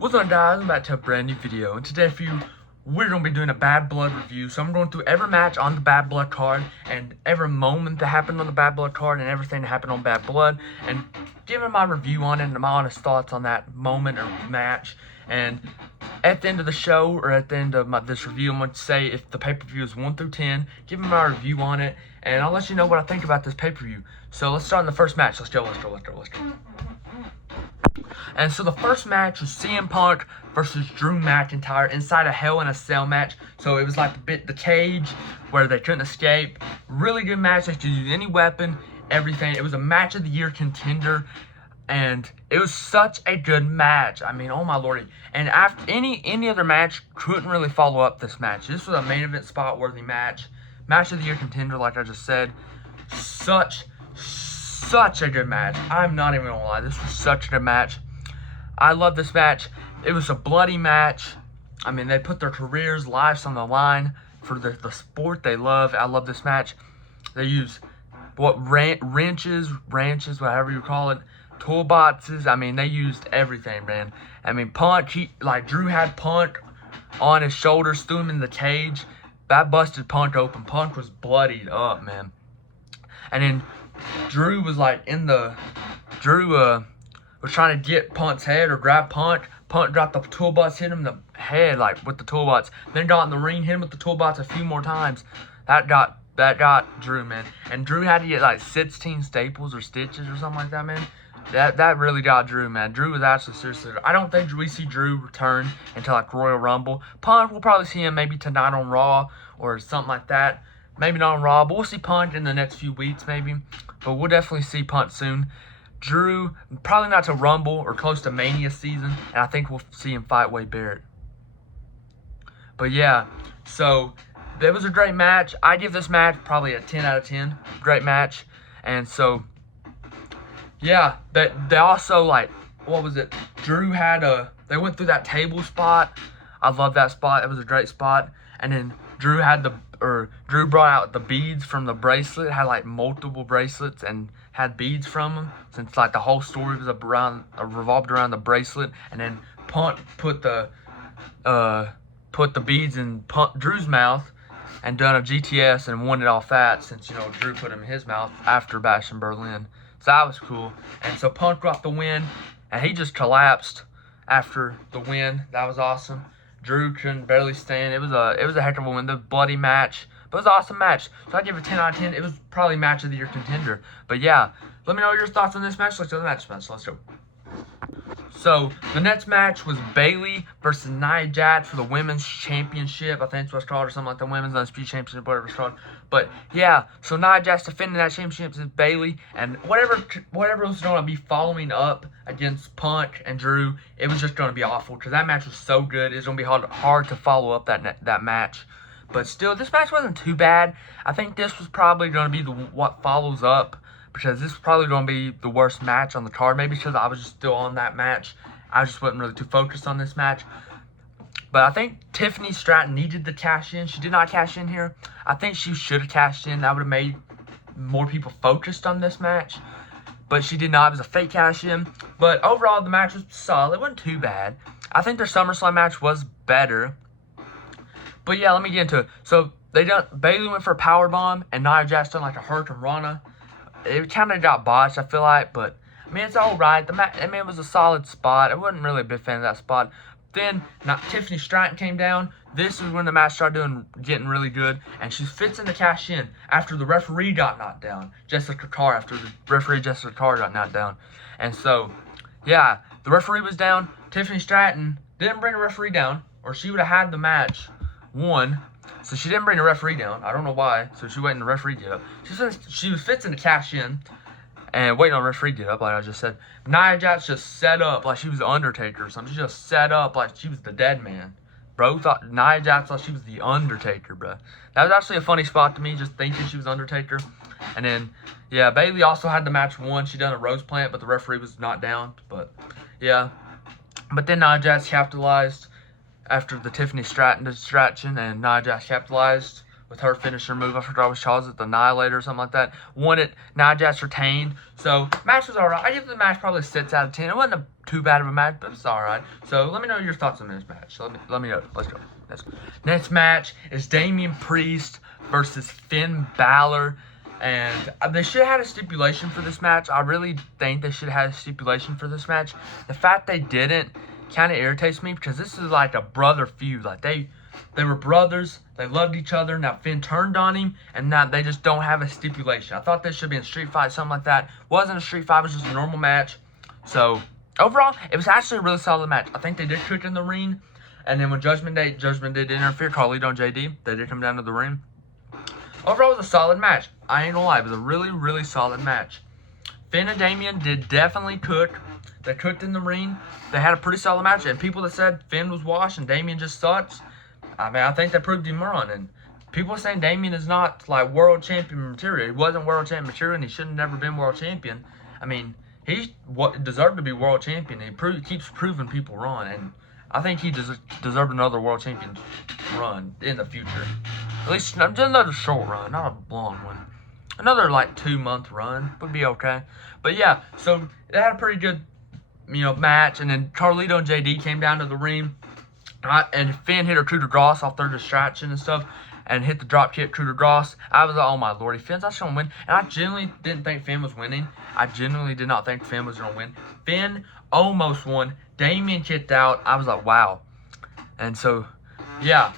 What's up, guys? I'm back to a brand new video, and today we're going to be doing a Bad Blood review. So I'm going through every match on the Bad Blood card and every moment that happened on the Bad Blood card and everything that happened on Bad Blood, and giving my review on it and my honest thoughts on that moment or match. And at the end of the show, or at the end of this review, I'm going to say if the pay-per-view is 1 through 10, give me my review on it, and I'll let you know what I think about this pay-per-view. So let's start in the first match. Let's go. And so the first match was CM Punk versus Drew McIntyre inside a Hell in a Cell match. So it was like the cage where they couldn't escape. Really good match. They could use any weapon, everything. It was a match of the year contender, and it was such a good match. I mean, oh my lordy. And after any other match couldn't really follow up this match. This was a main event spot worthy match. Match of the year contender, like I just said. Such a good match. I'm not even gonna lie. This was such a good match. I love this match. It was a bloody match. I mean, they put their careers, lives on the line for the sport they love. I love this match. They use wrenches, whatever you call it, toolboxes. I mean, they used everything, man. I mean, Punk, Drew had Punk on his shoulders, threw him in the cage. That busted Punk open. Punk was bloodied up, man. And then Drew was was trying to get Punk's head or grab Punk. Punk dropped the toolbox, hit him in the head with the toolbox. Then got in the ring, hit him with the toolbox a few more times. That got Drew, man. And Drew had to get 16 staples or stitches or something like that, man. That really got Drew, man. Drew was actually seriously. I don't think we see Drew return until Royal Rumble. Punk, we'll probably see him maybe tonight on Raw or something like that. Maybe not on Raw, but we'll see Punk in the next few weeks, maybe. But we'll definitely see Punk soon. Drew, probably not to Rumble or close to Mania season, and I think we'll see him fight Wade Barrett. But yeah, so it was a great match. I give this match probably a 10 out of 10. Great match. And so, yeah, they also, what was it? Drew had they went through that table spot. I love that spot. It was a great spot. And then Drew brought out the beads from the bracelet. It had multiple bracelets and had beads from them, since the whole story was revolved around the bracelet. And then Punk put the beads in Drew's mouth and done a GTS and won it off that, since Drew put them in his mouth after Bash in Berlin. So that was cool. And so Punk got the win, and he just collapsed after the win. That was awesome. Drew couldn't barely stand. It was a heck of a win. The bloody match, but it was an awesome match. So I give it 10 out of 10. It was probably match of the year contender. But yeah, let me know your thoughts on this match. Let's go to the match. Let's go. So the next match was Bayley versus Nia Jax for the Women's Championship. I think it's what's called, or something like the Women's Undisputed Championship, whatever it's called. But yeah, so Nia Jax defending that championship is Bayley, and whatever was going to be following up against Punk and Drew, it was just going to be awful, because that match was so good. It's going to be hard to follow up that match. But still, this match wasn't too bad. I think this was probably going to be what follows up, because this is probably going to be the worst match on the card. Maybe because I was just still on that match. I just wasn't really too focused on this match. But I think Tiffany Stratton needed to cash in. She did not cash in here. I think she should have cashed in. That would have made more people focused on this match. But she did not. It was a fake cash in. But overall, the match was solid. It wasn't too bad. I think their SummerSlam match was better. But yeah, let me get into it. So Bayley went for a powerbomb, and Nia Jax done a Hurricane Rana. It kind of got botched, I feel like, but I mean, it's all right. It was a solid spot. I wasn't really a big fan of that spot. Then Tiffany Stratton came down. This is when the match started getting really good, and she fits in to cash in after the referee got knocked down. Jessica Carr, after the referee Jessica Carr got knocked down. And so, yeah, the referee was down. Tiffany Stratton didn't bring the referee down, or she would have had the match won. So she didn't bring the referee down. I don't know why. So she waiting the referee to get up. She was fixing to cash in and waiting on the referee to get up, like I just said. Nia Jax just set up like she was the Undertaker or something. She just set up like she was the dead man. Nia Jax thought she was the Undertaker, bro. That was actually a funny spot to me, just thinking she was Undertaker. And then, yeah, Bayley also had the match won. She done a rose plant, but the referee was not down. But, yeah. But then Nia Jax capitalized after the Tiffany Stratton distraction, and Nia Jax capitalized, with her finisher move. I forgot what she calls it, the Annihilator or something like that. Won it. Nia Jax retained. So, match was alright. I give the match probably 6 out of 10. It wasn't too bad of a match, but it's alright. So, let me know your thoughts on this match. So let me know. Let's go. Next match is Damian Priest versus Finn Balor. And they should have had a stipulation for this match. I really think they should have had a stipulation for this match. The fact they didn't kind of irritates me because this is like a brother feud. Like they were brothers. They loved each other. Now Finn turned on him, and now they just don't have a stipulation. I thought this should be a street fight, something like that. Wasn't a street fight. It was just a normal match. So overall, it was actually a really solid match. I think they did cook in the ring. And then when Judgment Day did interfere, Carlito and JD, they did come down to the ring. Overall, it was a solid match. I ain't gonna lie, it was a really, really solid match. Finn and Damian did definitely cook. They cooked in the ring. They had a pretty solid match. And people that said Finn was washed and Damian just sucks, I mean, I think they proved him wrong. And people are saying Damian is not, like, world champion material. He wasn't world champion material, and he should have never been world champion. I mean, he deserved to be world champion. He keeps proving people wrong. And I think he deserved another world champion run in the future. At least just another short run, not a long one. Another like 2-month run would be okay. But yeah, so they had a pretty good, match. And then Carlito and JD came down to the ring, and Finn hit her coup de grace off their distraction and stuff, and hit the drop kick coup de grace. I was like, oh my lordy, Finn's actually gonna win. And I genuinely didn't think Finn was winning. I genuinely did not think Finn was gonna win. Finn almost won. Damian kicked out. I was like, wow. And so, yeah.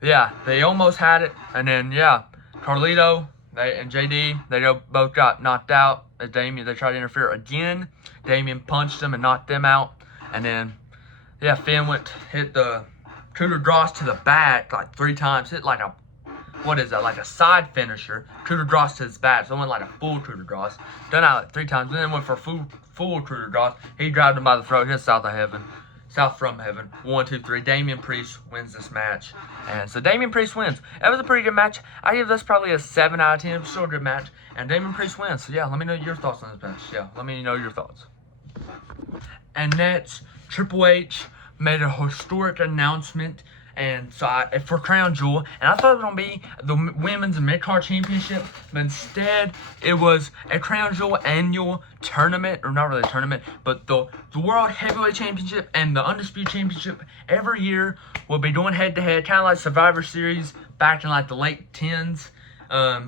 Yeah, they almost had it. And then, yeah, Carlito and JD, they both got knocked out. As Damian, they tried to interfere again. Damian punched them and knocked them out. And then, yeah, Finn hit the coup de grace to the back like 3 times. Hit like like a side finisher. Coup de grace to his back. So it went like a full coup de grace. Done out like 3 times. And then went for a full coup de grace. He grabbed him by the throat. Hit south from heaven. 1, 2, 3. Damian Priest wins this match. And so Damian Priest wins. That was a pretty good match. I give this probably a 7 out of 10. It was still a good match. And Damian Priest wins. So yeah, let me know your thoughts on this match. Yeah, let me know your thoughts. And next, Triple H made a historic announcement for Crown Jewel, and I thought it was going to be the Women's Mid-Card Championship, but instead it was a Crown Jewel annual tournament, or not really a tournament, but the World Heavyweight Championship and the Undisputed Championship every year will be doing head-to-head, kind of like Survivor Series back in like the late 10s,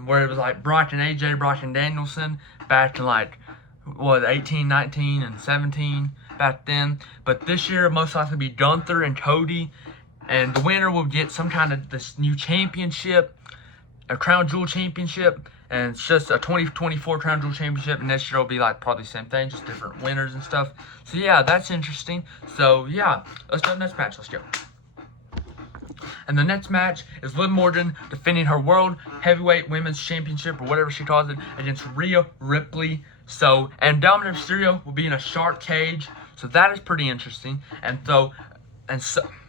where it was like Brock and AJ, Brock and Danielson, back in like, 18, 19, and 17 back then. But this year, it most likely be Gunther and Cody. And the winner will get some kind of this new championship, a Crown Jewel championship. And it's just a 2024 Crown Jewel championship. And next year will be like probably the same thing, just different winners and stuff. So yeah, that's interesting. So yeah, let's go to the next match. Let's go. And the next match is Liv Morgan defending her World Heavyweight Women's Championship, or whatever she calls it, against Rhea Ripley. So, and Dominic Mysterio will be in a shark cage. So that is pretty interesting.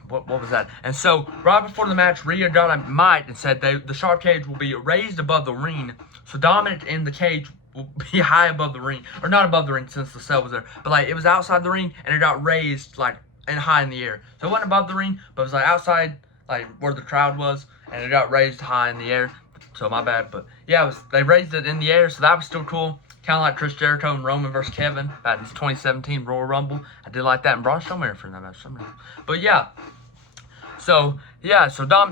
What was that? And so, right before the match, Rhea got a mic and said the shark cage will be raised above the ring. So Dominic in the cage will be high above the ring. Or not above the ring since the cell was there. But like, it was outside the ring and it got raised like and high in the air. So it wasn't above the ring, but it was like outside, like where the crowd was. And it got raised high in the air. So my bad. But yeah, they raised it in the air. So that was still cool. Kind of like Chris Jericho and Roman versus Kevin back in 2017 Royal Rumble. I did like that, and Braun Strowman for that match. But yeah, so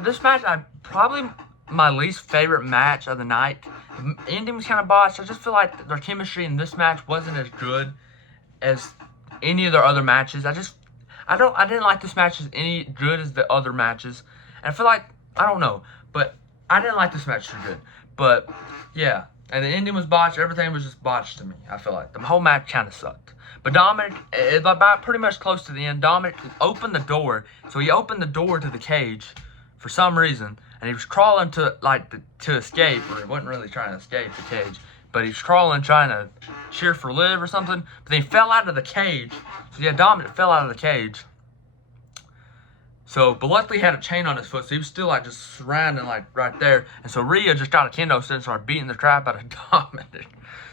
this match, probably my least favorite match of the night. The ending was kind of botched. I just feel like their chemistry in this match wasn't as good as any of their other matches. I didn't like this match as any good as the other matches, and I feel like I don't know, but I didn't like this match too good. But yeah. And the ending was botched. Everything was just botched to me, I feel like. The whole match kind of sucked. But Dominic, about pretty much close to the end, Dominic opened the door. So he opened the door to the cage for some reason. And he was crawling to escape. Or he wasn't really trying to escape the cage. But he was crawling, trying to cheer for Liv or something. But then he fell out of the cage. So yeah, Dominic fell out of the cage. So, but luckily he had a chain on his foot, so he was still like just surrounding like right there. And so Rhea just got a kendo stick and started beating the crap out of Dominic.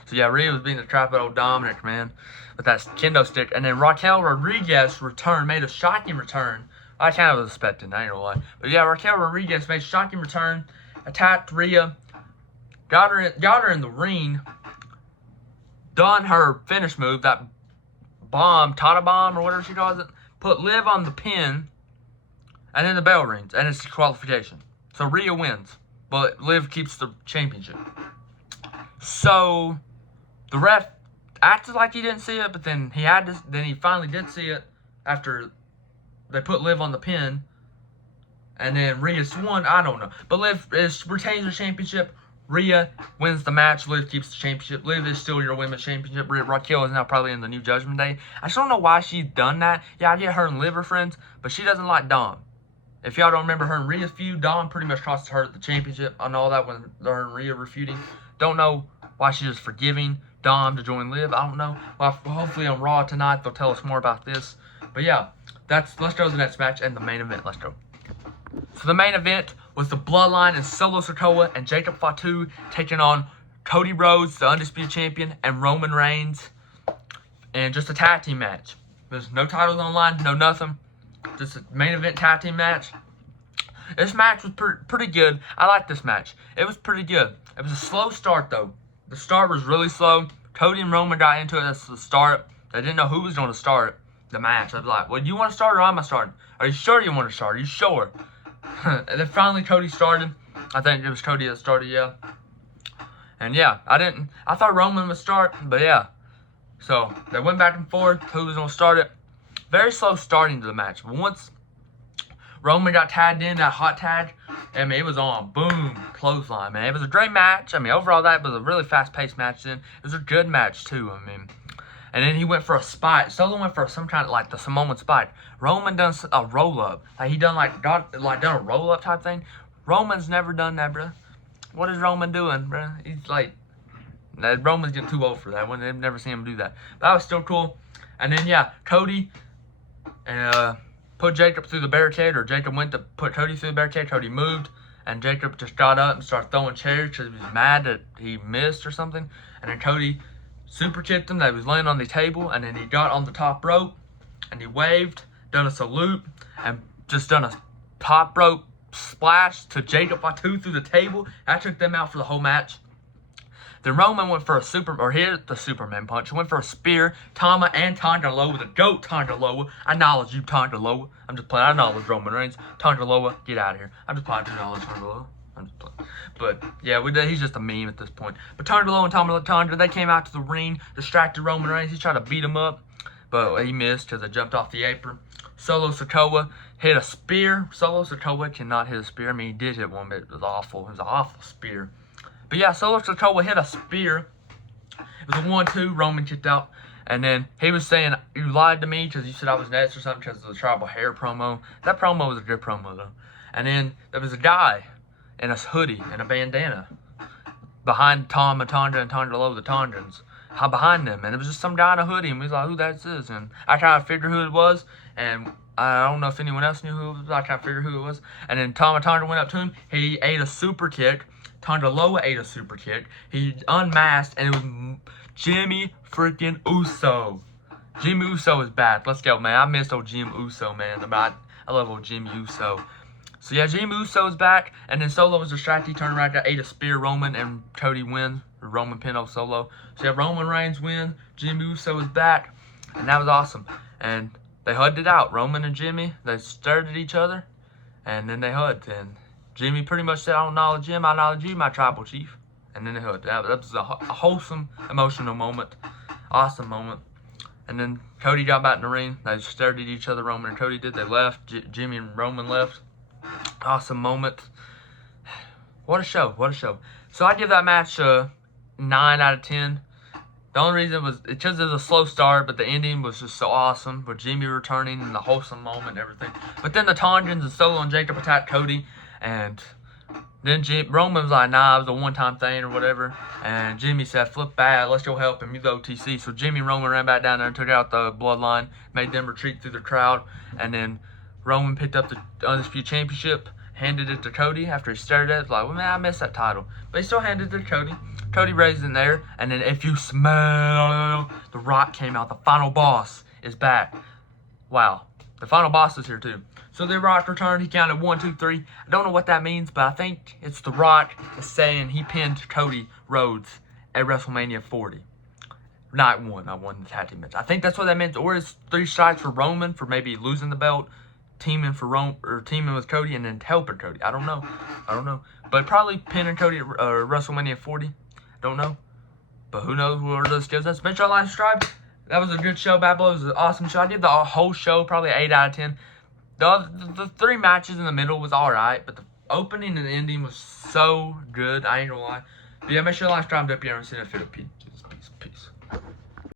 So yeah, Rhea was beating the crap out of Dominic, man, with that kendo stick. And then Raquel Rodriguez made a shocking return I kind of was expecting, I ain't gonna lie. But yeah, Raquel Rodriguez made a shocking return, attacked Rhea, got her in the ring, done her finish move, that bomb, Tata bomb or whatever she calls it, put Liv on the pin, and then the bell rings, and it's disqualification. So Rhea wins, but Liv keeps the championship. So the ref acted like he didn't see it, but then he finally did see it after they put Liv on the pin, and then Rhea won. I don't know, but Liv retains the championship. Rhea wins the match. Liv keeps the championship. Liv is still your women's championship. Raquel is now probably in the New Judgment Day. I just don't know why she's done that. Yeah, I get her and Liv are friends, but she doesn't like Dom. If y'all don't remember her and Rhea's feud, Dom pretty much cost her the championship and all that when her and Rhea were feuding. Don't know why she's just forgiving Dom to join Liv. I don't know. Well, hopefully on Raw tonight they'll tell us more about this. But yeah, let's go to the next match and the main event. Let's go. So the main event was the Bloodline and Solo Sikoa and Jacob Fatu taking on Cody Rhodes, the Undisputed Champion, and Roman Reigns. And just a tag team match. There's no titles online, no nothing. Just a main event tag team match. This match was pretty good. I liked this match. It was pretty good. It was a slow start, though. The start was really slow. Cody and Roman got into it at the start. They didn't know who was going to start the match. I was like, well, you want to start or am I starting? Are you sure you want to start? Are you sure? And then finally Cody started. I think it was Cody that started, yeah. And yeah, I thought Roman would start, but yeah. So they went back and forth. Who was going to start it? Very slow starting to the match. But once Roman got tagged in, that hot tag, I mean, it was on. Boom. Clothesline, man. It was a great match. I mean, overall, that was a really fast-paced match then. It was a good match, too. I mean, and then he went for a spike. Solo went for some kind of, like, the Samoan spike. Roman done a roll-up. Like, he done, done a roll-up type thing. Roman's never done that, bro. What is Roman doing, bro? He's, like, Roman's getting too old for that. They've never seen him do that. But that was still cool. And then, yeah, Cody and put Jacob through the barricade, or Jacob went to put Cody through the barricade. Cody moved, and Jacob just got up and started throwing chairs because he was mad that he missed or something. And then Cody super kicked him. That he was laying on the table, and then he got on the top rope, and he waved, done a salute, and just done a top rope splash to Jacob Fatu through the table. That took them out for the whole match. Then Roman went for a the Superman punch. He went for a spear. Tama and Tanga Loa, the GOAT Tanga Loa. I acknowledge you, Tanga Loa. I'm just playing. I acknowledge Roman Reigns. Tanga Loa, get out of here. I'm just playing. I acknowledge Tanga Loa. I'm just playing. But yeah, he's just a meme at this point. But Tanga Loa and Tanga, they came out to the ring, distracted Roman Reigns. He tried to beat him up, but he missed because they jumped off the apron. Solo Sikoa hit a spear. Solo Sikoa cannot hit a spear. I mean, he did hit one, but it was awful. It was an awful spear. But yeah, Solo Sikoa hit a spear. It was a 1-2. Roman kicked out. And then he was saying, you lied to me because you said I was next or something because of the tribal hair promo. That promo was a good promo, though. And then there was a guy in a hoodie and a bandana behind Tom and Tanga and Tanga Loa, the Tongans, behind them. And it was just some guy in a hoodie. And we was like, who that is? And I tried to figure who it was. And I don't know if anyone else knew who it was. I tried to figure who it was. And then Tom and Tanga went up to him. He ate a super kick. Tanga Loa ate a super kick. He unmasked, and it was Jimmy freaking Uso. Jimmy Uso is back. Let's go, man. I missed old Jimmy Uso, man. I love old Jimmy Uso. So, yeah, Jimmy Uso is back, and then Solo was distracted. He turned around, got ate a spear. Roman and Cody win. Roman pinned off Solo. So, yeah, Roman Reigns win. Jimmy Uso is back, and that was awesome. And they hugged it out. Roman and Jimmy, they stared at each other, and then they hugged, and Jimmy pretty much said, I don't acknowledge him, I acknowledge you, my tribal chief. And then they hugged. That was a wholesome, emotional moment. Awesome moment. And then Cody got back in the ring. They stared at each other, Roman and Cody did. They left. Jimmy and Roman left. Awesome moment. What a show. What a show. So I give that match a 9 out of 10. The only reason was because it was a slow start, but the ending was just so awesome. With Jimmy returning and the wholesome moment and everything. But then the Tongans and Solo and Jacob attacked Cody. And then Roman was like, nah, it was a one-time thing or whatever. And Jimmy said, flip bad, let's go help him. He's OTC. So Jimmy and Roman ran back down there and took out the Bloodline, made them retreat through the crowd. And then Roman picked up the Undisputed Championship, handed it to Cody after he stared at it. Like, well, man, I missed that title. But he still handed it to Cody. Cody raised it in there. And then if you smell, The Rock came out. The final boss is back. Wow. The final boss is here, too. So The Rock returned. He counted 1, 2, 3. I don't know what that means, but I think it's The Rock is saying he pinned Cody Rhodes at WrestleMania 40. Night 1, I won the tag team match. I think that's what that means. Or it's 3 strikes for Roman for maybe losing the belt, teaming with Cody, and then helping Cody. I don't know. But probably pinning Cody at WrestleMania 40. Don't know. But who knows where this gives us. Make sure you like, subscribe. That was a good show. Bad Blood was an awesome show. I did the whole show probably 8 out of 10. The 3 matches in the middle was alright, but the opening and ending was so good. I ain't gonna lie. But yeah, make sure you like, subscribe, up here, and see you in the video.